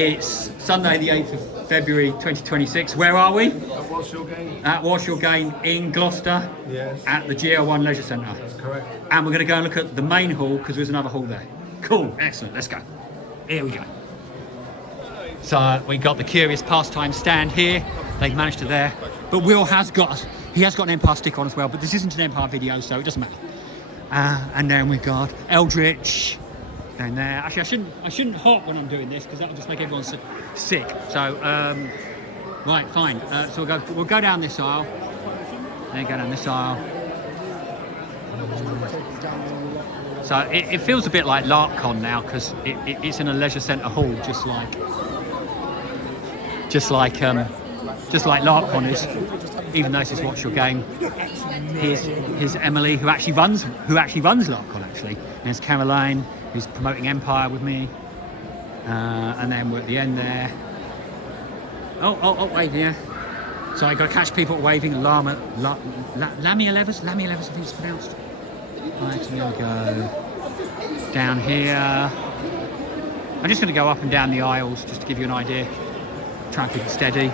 It's Sunday the 8th of February 2026. Where are we? At What's Your Game? At What's Your Game in Gloucester. Yes. At the GL1 Leisure Centre. That's correct. And we're going to go and look at the main hall because there's another hall there. Cool, excellent, let's go. Here we go. So we got the Curious Pastime stand here. They've managed to there. But Will has got an Empire sticker on as well, but this isn't an Empire video, so it doesn't matter. And then we've got Eldritch down there. Actually, I shouldn't hop when I'm doing this because that'll just make everyone sick. So, right, fine. So we'll go down this aisle. Then go down this aisle. So it feels a bit like LARPCon now because it's in a leisure centre hall, just like LARPCon is. Even though this is What's Your Game. Here's Emily, who actually runs LARPCon actually. And there's Caroline, who's promoting Empire with me. And then we're at the end there. Oh, waving, yeah. So I got to catch people waving. Lamialevers, I think it's pronounced. Right, so there we go. Down here. I'm just going to go up and down the aisles just to give you an idea. Try and keep it steady.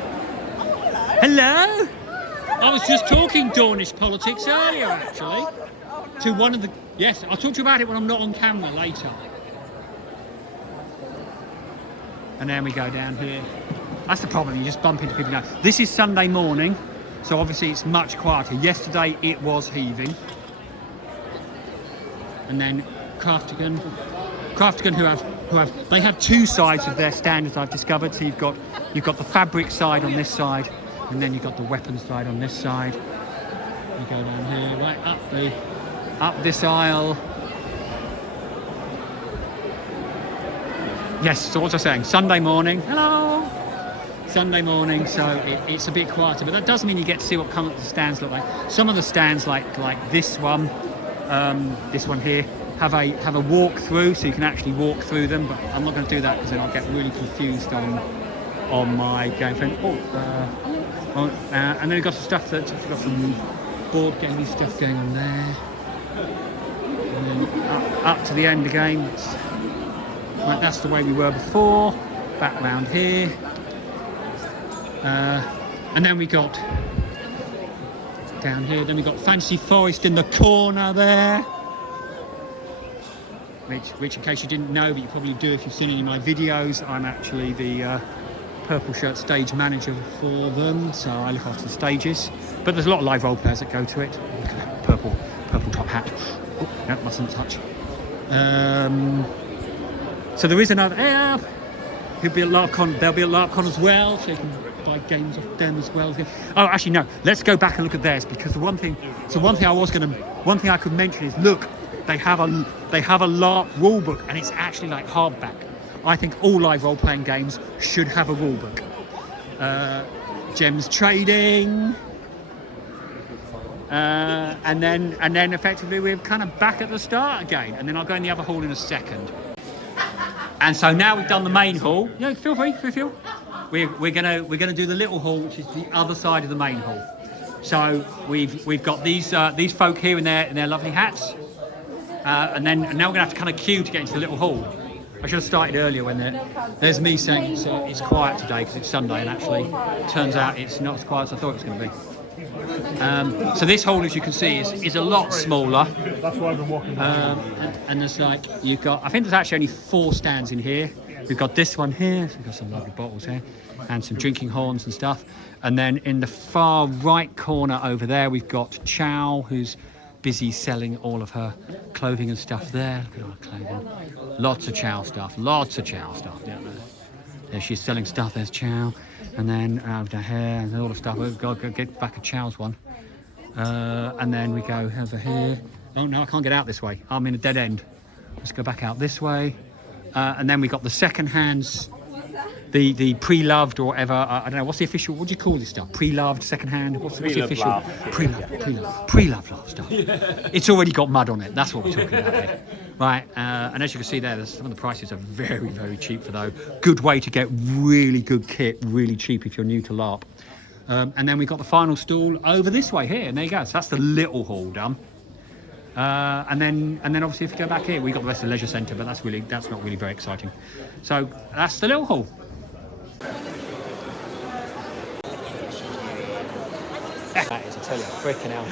Hello! I was just talking Dornish politics earlier, actually, to one of the... Yes, I'll talk to you about it when I'm not on camera later. And then we go down here. That's the problem, you just bump into people now. This is Sunday morning, so obviously it's much quieter. Yesterday it was heaving. And then Craftigan, they have two sides of their stand, as I've discovered. So you've got the fabric side on this side, and then you've got the weapons side on this side. You go down here, right up this aisle. Yes, so what was I saying? Sunday morning. Hello! Sunday morning, so it's a bit quieter, but that doesn't mean you get to see what the stands look like. Some of the stands, like this one here, have a walk through, so you can actually walk through them, but I'm not going to do that because then I'll get really confused on my game friend. And then we've got some stuff we've got some board gaming stuff going on there. And then up to the end again. Right, that's the way we were before. Back round here. And then we got down here. Then we got Fancy Forest in the corner there. Which in case you didn't know, but you probably do if you've seen any of my videos, I'm actually the purple shirt stage manager for them, so I look after the stages. But there's a lot of live role players that go to it. Look at that purple top hat. Oh, no, mustn't touch. So there is another. There'll be a LARPCon as well, so you can buy games off them as well. Oh, actually no. Let's go back and look at theirs because the one thing I could mention is look. They have a LARP rulebook, and it's actually like hardback. I think all live role-playing games should have a rulebook. Gems trading, and then effectively we're kind of back at the start again. And then I'll go in the other hall in a second. And so now we've done the main hall. Yeah, feel free. We're gonna do the little hall, which is the other side of the main hall. So we've got these folk here in their lovely hats. And now we're going to have to kind of queue to get into the little hall. I should have started earlier when there's me saying it's quiet today because it's Sunday, and actually turns out it's not as quiet as I thought it was going to be. So this hall, as you can see, is a lot smaller. That's why I've been walking. And there's I think there's actually only 4 stands in here. We've got this one here, so we've got some lovely bottles here, and some drinking horns and stuff. And then in the far right corner over there, we've got Chow, who's busy selling all of her clothing and stuff there. Look at all her clothing. Lots of Chow stuff. Yeah, there she's selling stuff. There's Chow. And then down here and all the stuff. We've got to get back at Chow's one. And then we go over here. Oh no, I can't get out this way. I'm in a dead end. Let's go back out this way. And then we got the second hands. The pre-loved or whatever, I don't know, what's the official, what do you call this stuff? Pre-loved, second-hand, what's the official? Pre-loved stuff. Yeah. It's already got mud on it, that's what we're talking about here. Right, and as you can see there, some of the prices are very, very cheap for those. Good way to get really good kit, really cheap if you're new to LARP. And then we've got the final stall over this way here, and there you go, so that's the little hall done. And then obviously if you go back here, we've got the rest of the leisure centre, but that's not really very exciting. So that's the little hall. That is, I tell you, freaking hell.